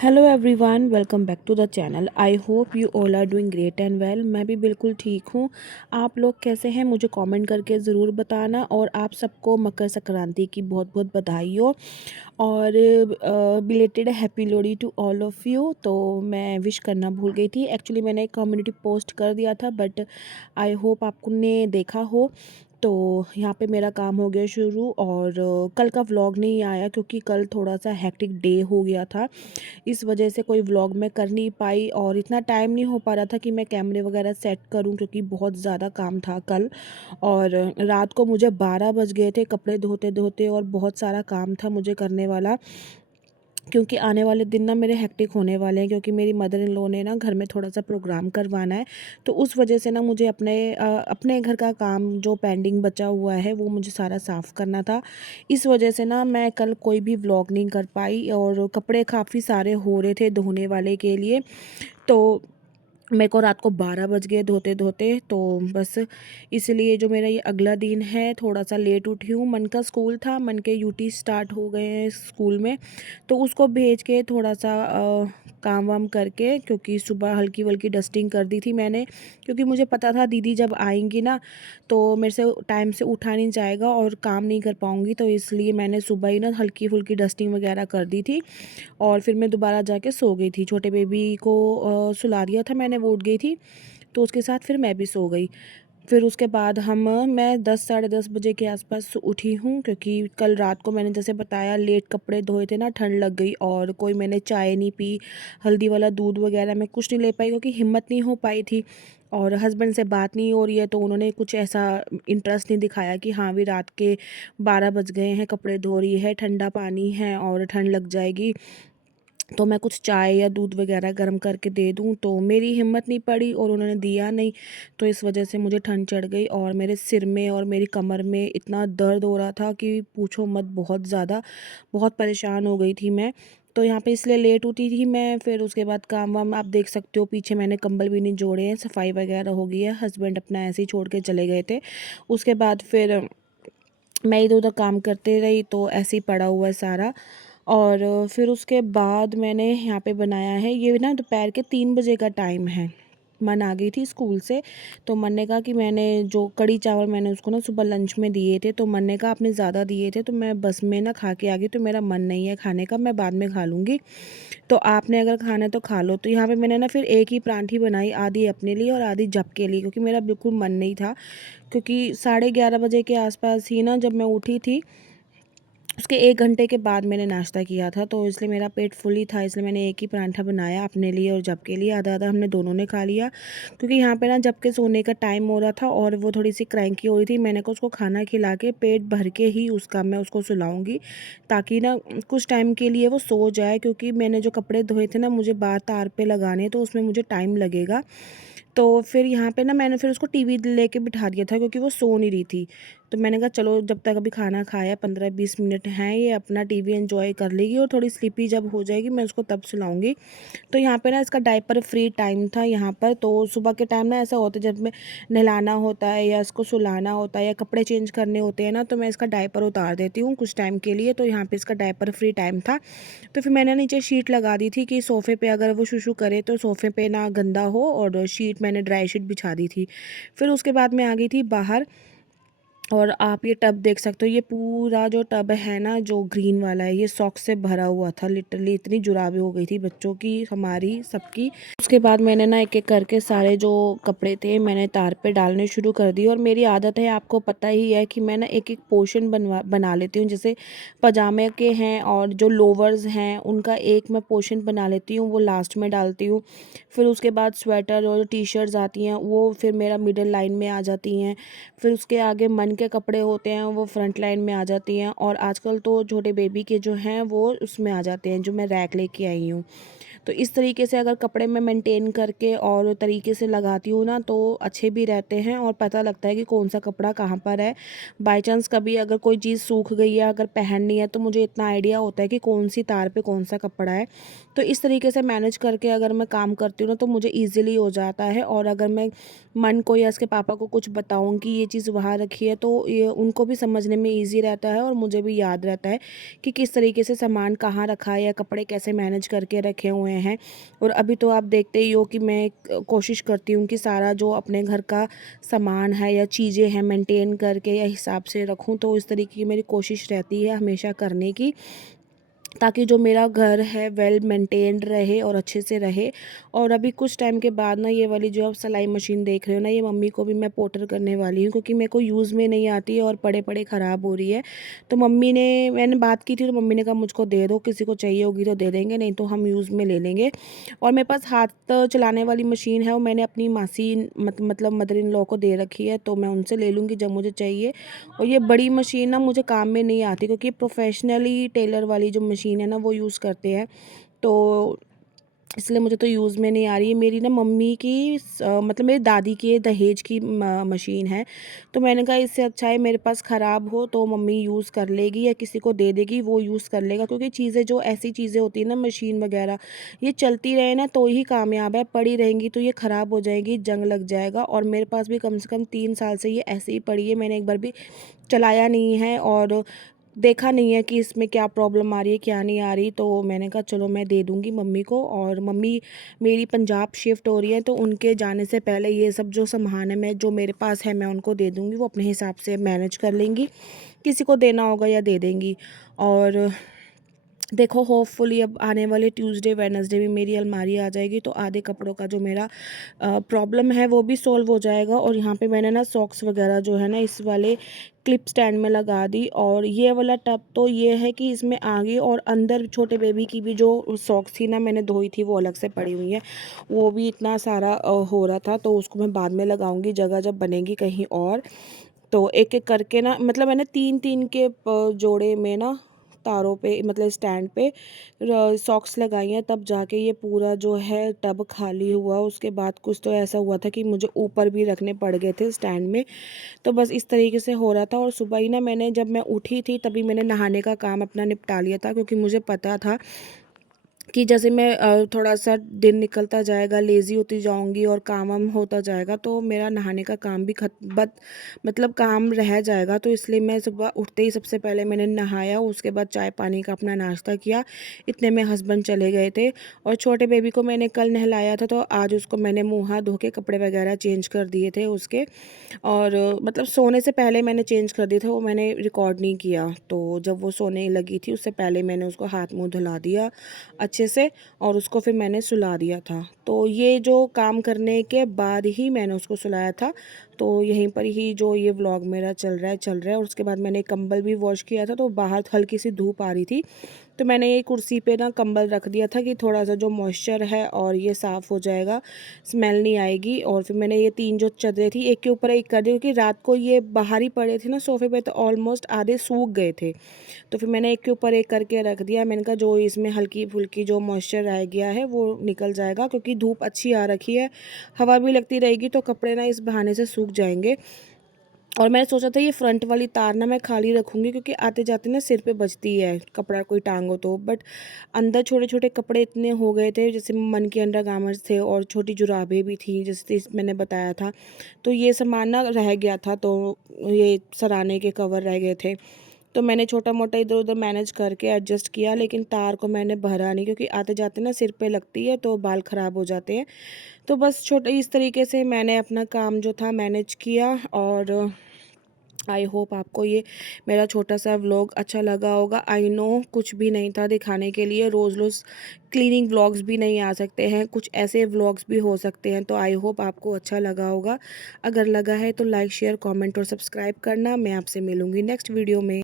Hello everyone, welcome back to the channel. I hope you all are doing great and well. मैं भी बिल्कुल ठीक हूँ। आप लोग कैसे हैं मुझे कमेंट करके ज़रूर बताना। और आप सबको मकर संक्रांति की बहुत बहुत बधाई हो और belated happy Lohri to all of you. तो मैं विश करना भूल गई थी। एक्चुअली मैंने एक कम्युनिटी पोस्ट कर दिया था, बट आई होप आपने देखा हो। तो यहाँ पे मेरा काम हो गया शुरू। और कल का व्लॉग नहीं आया क्योंकि कल थोड़ा सा हेक्टिक डे हो गया था। इस वजह से कोई व्लॉग मैं कर नहीं पाई और इतना टाइम नहीं हो पा रहा था कि मैं कैमरे वगैरह सेट करूं, क्योंकि बहुत ज़्यादा काम था कल। और रात को मुझे 12 बज गए थे कपड़े धोते धोते, और बहुत सारा काम था मुझे करने वाला। क्योंकि आने वाले दिन ना मेरे हेक्टिक होने वाले हैं, क्योंकि मेरी मदर इन लॉ ने ना घर में थोड़ा सा प्रोग्राम करवाना है। तो उस वजह से ना मुझे अपने घर का काम जो पेंडिंग बचा हुआ है वो मुझे सारा साफ़ करना था। इस वजह से ना मैं कल कोई भी व्लॉग नहीं कर पाई, और कपड़े काफ़ी सारे हो रहे थे धोने वाले के लिए। तो मेरे को रात को 12 बज गए धोते धोते। तो बस इसलिए जो मेरा ये अगला दिन है थोड़ा सा लेट उठी हूँ। मन का स्कूल था, मन के यूटी स्टार्ट हो गए हैं स्कूल में, तो उसको भेज के थोड़ा सा काम वाम करके, क्योंकि सुबह हल्की वल्की डस्टिंग कर दी थी मैंने। क्योंकि मुझे पता था दीदी जब आएंगी ना तो मेरे से टाइम से उठा नहीं जाएगा और काम नहीं कर पाऊँगी, तो इसलिए मैंने सुबह ही ना हल्की फुल्की डस्टिंग वगैरह कर दी थी। और फिर मैं दोबारा जाके सो गई थी। छोटे बेबी को सुला दिया था मैंने, वो उठ गई थी, तो उसके साथ फिर मैं भी सो गई। फिर उसके बाद मैं 10 साढ़े 10 बजे के आसपास उठी हूँ, क्योंकि कल रात को मैंने जैसे बताया लेट कपड़े धोए थे ना, ठंड लग गई और कोई मैंने चाय नहीं पी, हल्दी वाला दूध वगैरह मैं कुछ नहीं ले पाई, क्योंकि हिम्मत नहीं हो पाई थी। और हस्बैंड से बात नहीं हो रही है, तो उन्होंने कुछ ऐसा इंटरेस्ट नहीं दिखाया कि हाँ भी रात के 12 बज गए हैं, कपड़े धो रही है, ठंडा पानी है और ठंड लग जाएगी, तो मैं कुछ चाय या दूध वगैरह गर्म करके दे दूं। तो मेरी हिम्मत नहीं पड़ी और उन्होंने दिया नहीं। तो इस वजह से मुझे ठंड चढ़ गई और मेरे सिर में और मेरी कमर में इतना दर्द हो रहा था कि पूछो मत, बहुत ज़्यादा, बहुत परेशान हो गई थी मैं। तो यहाँ पे इसलिए लेट उठी थी मैं। फिर उसके बाद काम वाम आप देख सकते हो, पीछे मैंने कंबल भी नहीं जोड़े हैं, सफाई वगैरह हो गई है, हस्बैंड अपना ऐसे ही छोड़ के चले गए थे। उसके बाद फिर मैं इधर उधर काम करते रही, तो ऐसे ही पड़ा हुआ है सारा। और फिर उसके बाद मैंने यहाँ पे बनाया है, ये ना दोपहर के 3 बजे का टाइम है। मन आ गई थी स्कूल से, तो मन ने कहा कि मैंने जो कड़ी चावल मैंने उसको ना सुबह लंच में दिए थे, तो मन ने कहा आपने ज़्यादा दिए थे तो मैं बस में ना खा के आ गई, तो मेरा मन नहीं है खाने का, मैं बाद में खा लूँगी, तो आपने अगर खाना है तो खा लो। तो यहाँ पे मैंने ना फिर एक ही परांठी बनाई, आधी अपने लिए और आधी जब के लिए, क्योंकि मेरा बिल्कुल मन नहीं था। क्योंकि 11:30 बजे के आसपास ही ना जब मैं उठी थी, उसके 1 घंटे के बाद मैंने नाश्ता किया था, तो इसलिए मेरा पेट फुल ही था। इसलिए मैंने एक ही पराठा बनाया अपने लिए और जब के लिए, आधा आधा हमने दोनों ने खा लिया। क्योंकि यहाँ पे ना जब के सोने का टाइम हो रहा था और वो थोड़ी सी क्रैंकी हो रही थी, मैंने कहा उसको खाना खिला के पेट भर के ही मैं उसको सुलाऊंगी, ताकि ना कुछ टाइम के लिए वो सो जाए। क्योंकि मैंने जो कपड़े धोए थे ना, मुझे बाहर तार पे लगाने, तो उसमें मुझे टाइम लगेगा। तो फिर यहाँ पे ना मैंने फिर उसको टीवी लेके बिठा दिया था, क्योंकि वो सो नहीं रही थी। तो मैंने कहा चलो जब तक अभी खाना खाया 15-20 मिनट हैं, ये अपना टीवी एंजॉय कर लेगी और थोड़ी स्लीपी जब हो जाएगी मैं उसको तब सुलाऊंगी। तो यहाँ पे ना इसका डायपर फ्री टाइम था यहाँ पर। तो सुबह के टाइम ना ऐसा होता है, जब मैं नहलाना होता है या इसको सुलाना होता है या कपड़े चेंज करने होते हैं ना, तो मैं इसका डायपर उतार देती हूँ कुछ टाइम के लिए। तो यहाँ पे इसका डायपर फ्री टाइम था। तो फिर मैंने नीचे शीट लगा दी थी कि सोफ़े पे अगर वो शुशु करे तो सोफ़े पे ना गंदा हो, और शीट मैंने ड्राई शीट बिछा दी थी। फिर उसके बाद मैं आ गई थी बाहर। और आप ये टब देख सकते हो, ये पूरा जो टब है ना जो ग्रीन वाला है, ये सॉक्स से भरा हुआ था। लिटरली इतनी जुराबें हो गई थी बच्चों की, हमारी, सबकी। उसके बाद मैंने ना एक एक करके सारे जो कपड़े थे मैंने तार पे डालने शुरू कर दिए। और मेरी आदत है, आपको पता ही है, कि मैं ना एक एक पोर्शन बना लेती हूँ। जैसे पजामे के हैं और जो लोवर्स हैं उनका एक मैं पोर्शन बना लेती हूँ, वो लास्ट में डालती हूँ। फिर उसके बाद स्वेटर और टी शर्ट्स आती हैं वो फिर मेरा मिडल लाइन में आ जाती हैं। फिर उसके आगे मन के कपड़े होते हैं वो फ्रंट लाइन में आ जाती हैं। और आजकल तो छोटे बेबी के जो हैं वो उसमें आ जाते हैं, जो मैं रैक लेके आई हूँ। तो इस तरीके से अगर कपड़े मैं मेंटेन करके और तरीके से लगाती हूँ ना, तो अच्छे भी रहते हैं और पता लगता है कि कौन सा कपड़ा कहाँ पर है। बाय चांस कभी अगर कोई चीज़ सूख गई है, अगर पहननी है, तो मुझे इतना आइडिया होता है कि कौन सी तार पे कौन सा कपड़ा है। तो इस तरीके से मैनेज करके अगर मैं काम करती हूँ ना, तो मुझे ईजिली हो जाता है। और अगर मैं मन को या इसके पापा को कुछ बताऊँ कि ये चीज़ वहाँ रखी है, तो तो ये उनको भी समझने में ईज़ी रहता है और मुझे भी याद रहता है कि किस तरीके से सामान कहाँ रखा है या कपड़े कैसे मैनेज करके रखे हुए हैं। और अभी तो आप देखते ही हो कि मैं कोशिश करती हूँ कि सारा जो अपने घर का सामान है या चीज़ें हैं मेंटेन करके या हिसाब से रखूँ, तो इस तरीके की मेरी कोशिश रहती है हमेशा करने की, ताकि जो मेरा घर है वेल मेंटेन्ड रहे और अच्छे से रहे। और अभी कुछ टाइम के बाद ना ये वाली जो आप सिलाई मशीन देख रहे हो ना, ये मम्मी को भी मैं पोर्टर करने वाली हूँ, क्योंकि मेरे को यूज़ में नहीं आती है और पड़े पड़े ख़राब हो रही है। तो मैंने बात की थी, तो मम्मी ने कहा मुझको दे दो, किसी को चाहिए होगी तो दे देंगे, नहीं तो हम यूज़ में ले लेंगे। और मेरे पास हाथ चलाने वाली मशीन है, वो मैंने अपनी मासी मतलब मदर इन लॉ को दे रखी है, तो मैं उनसे ले लूँगी जब मुझे चाहिए। और ये बड़ी मशीन ना मुझे काम में नहीं आती, क्योंकि प्रोफेशनली टेलर वाली जो मशीन है ना वो यूज़ करते हैं, तो इसलिए मुझे तो यूज़ में नहीं आ रही है। मेरी ना मम्मी की मतलब मेरी दादी के दहेज की मशीन है, तो मैंने कहा इससे अच्छा है मेरे पास ख़राब हो तो मम्मी यूज़ कर लेगी या किसी को दे देगी, वो यूज़ कर लेगा। क्योंकि चीज़ें जो ऐसी चीज़ें होती हैं ना, मशीन वगैरह, ये चलती रहे ना तो ही कामयाब है, पड़ी रहेंगी तो ये ख़राब हो जाएगी, जंग लग जाएगा। और मेरे पास भी कम से कम 3 साल से ये ऐसे ही पड़ी है, मैंने एक बार भी चलाया नहीं है और देखा नहीं है कि इसमें क्या प्रॉब्लम आ रही है क्या नहीं आ रही। तो मैंने कहा चलो मैं दे दूँगी मम्मी को। और मम्मी मेरी पंजाब शिफ्ट हो रही है, तो उनके जाने से पहले ये सब जो सामान है मैं जो मेरे पास है मैं उनको दे दूँगी, वो अपने हिसाब से मैनेज कर लेंगी, किसी को देना होगा या दे देंगी। और देखो होपफुली अब आने वाले ट्यूसडे वेडनेसडे भी मेरी अलमारी आ जाएगी, तो आधे कपड़ों का जो मेरा प्रॉब्लम है वो भी सॉल्व हो जाएगा। और यहाँ पे मैंने ना सॉक्स वगैरह जो है ना इस वाले क्लिप स्टैंड में लगा दी। और ये वाला टब तो ये है कि इसमें आगे और अंदर छोटे बेबी की भी जो सॉक्स थी ना मैंने धोई थी, वो अलग से पड़ी हुई है, वो भी इतना सारा हो रहा था, तो उसको मैं बाद में लगाऊंगी जगह जब बनेगी कहीं और। तो एक एक करके ना, मतलब मैंने तीन तीन के जोड़े में ना तारों पे, मतलब स्टैंड पे सॉक्स लगाई हैं, तब जाके ये पूरा जो है टब खाली हुआ। उसके बाद कुछ तो ऐसा हुआ था कि मुझे ऊपर भी रखने पड़ गए थे स्टैंड में। तो बस इस तरीके से हो रहा था। और सुबह ही ना जब मैं उठी थी तभी मैंने नहाने का काम अपना निपटा लिया था, क्योंकि मुझे पता था कि जैसे मैं थोड़ा-सा दिन निकलता जाएगा, लेज़ी होती जाऊँगी और काम वाम होता जाएगा, तो मेरा नहाने का काम भी मतलब काम रह जाएगा। तो इसलिए मैं सुबह उठते ही सबसे पहले मैंने नहाया, उसके बाद चाय-पानी का अपना नाश्ता किया। इतने में हस्बैंड चले गए थे। और छोटे बेबी को मैंने कल नहलाया था, तो आज उसको मैंने मुँह-हाथ धो के कपड़े वगैरह चेंज कर दिए थे उसके। और मतलब सोने से पहले मैंने चेंज कर दिए थे, वो मैंने रिकॉर्ड नहीं किया। तो जब वो सोने लगी थी उससे पहले मैंने उसको हाथ-मुँह धुला दिया अच्छे से, और उसको फिर मैंने सुला दिया था। तो ये जो काम करने के बाद ही मैंने उसको सुलाया था। तो यहीं पर ही जो ये व्लॉग मेरा चल रहा है। और उसके बाद मैंने कंबल भी वॉश किया था, तो बाहर हल्की सी धूप आ रही थी, तो मैंने ये कुर्सी पे ना कंबल रख दिया था कि थोड़ा-सा जो मॉइस्चर है और ये साफ़ हो जाएगा, स्मेल नहीं आएगी। और फिर मैंने ये 3 जो चादरें थी एक के ऊपर एक कर दी, क्योंकि रात को ये बाहर ही पड़े थे ना सोफ़े पे, तो ऑलमोस्ट आधे सूख गए थे। तो फिर मैंने एक के ऊपर एक करके रख दिया। मैंने कहा जो इसमें हल्की-फुल्की जो मॉइस्चर रह गया है वो निकल जाएगा, क्योंकि धूप अच्छी आ रखी है, हवा भी लगती रहेगी तो कपड़े ना इस बहाने से सूख जाएँगे। और मैंने सोचा था ये फ्रंट वाली तार ना मैं खाली रखूँगी, क्योंकि आते-जाते ना सिर पे बजती है, कपड़ा कोई टांगो तो। बट अंदर छोटे-छोटे कपड़े इतने हो गए थे, जैसे मन के अंडरगारमेंट्स थे और छोटी जुराबें भी थी, जैसे मैंने बताया था। तो ये सामान ना रह गया था, तो ये सराहने के कवर रह गए थे। तो मैंने छोटा-मोटा इधर-उधर मैनेज करके एडजस्ट किया, लेकिन तार को मैंने भरा नहीं, क्योंकि आते-जाते ना सिर पे लगती है तो बाल ख़राब हो जाते हैं। तो बस छोटे इस तरीके से मैंने अपना काम जो था मैनेज किया। और आई होप आपको ये मेरा छोटा-सा व्लॉग अच्छा लगा होगा। आई नो कुछ भी नहीं था दिखाने के लिए, रोज़-रोज़ क्लीनिंग व्लॉग्स भी नहीं आ सकते हैं, कुछ ऐसे व्लॉग्स भी हो सकते हैं। तो आई होप आपको अच्छा लगा होगा। अगर लगा है तो लाइक, शेयर, कमेंट और सब्सक्राइब करना। मैं आपसे मिलूँगी नेक्स्ट वीडियो में।